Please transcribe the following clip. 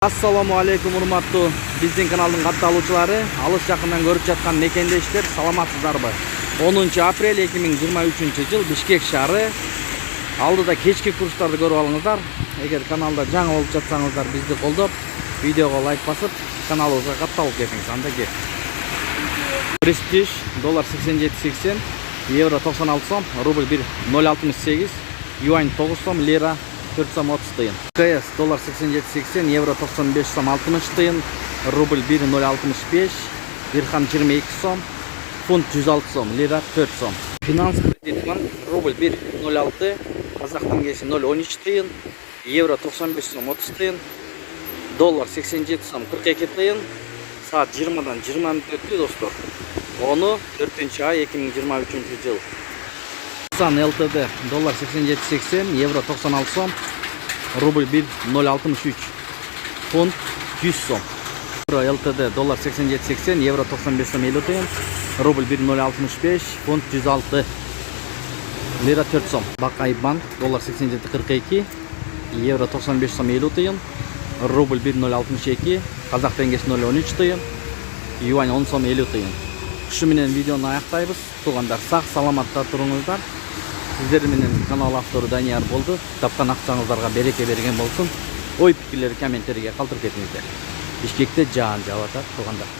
Assalamu alaikum урматтуу биздин каналдын катталуучулары, алыс жакындан көрүп жаткан мекендештер, саламатсыздарбы? 10 апрель 2023 жыл Бишкек шаары. Алдыда кечки курстарды көрүп алыңыздар. Эгер каналда жаңы болуп жатсаңыздар, бизди колдоп, видеого лайк басып, каналыбызга катталып кетиңиз. Андагы Престиж доллар 87.80, евро 96 сом, рубль 1.068, юань 9 сом, лира 4 сом 30 тыйын. КС доллар 87.80, евро 95 сом 60 тыйын, рубль 1.065, дирхам 22 сом, фунт 106 сом, лира 4 сом. Финанс кредит банк, рубль 1.06, казак теңгеси 0.13 тыйын, евро 95 сом 30 тыйын, доллар 87 сом 42 тыйын. Saat 20'dan 20'a öttü dostlar. Onu 4. ay 2023 yıl. San LTD dolar 87.80, euro 96 som, rubl 1.063, font 100 som. Euro LTD dolar 87.80, euro 95 som 50 tıyın, rubl 1.065, font 106, lira 4 som. Bakay Bank dolar 87.42, euro 95 som 50 tıyın, rubl 1.062, Kazak tengesi 0.13 tıyın, yuань 10 som 50 tıyın. Şu menen videonu аяқтайбыз. Туғандар сақ саламатта тұрыңыздар. Сіздер менен канал автору Данияр болды. Тапқан ақчаңыздарға береке берген болсын. Ой пікірлерді комменттерге қалдырып кетіңіздер. Бишкекте жаан жауып жатат туғандар.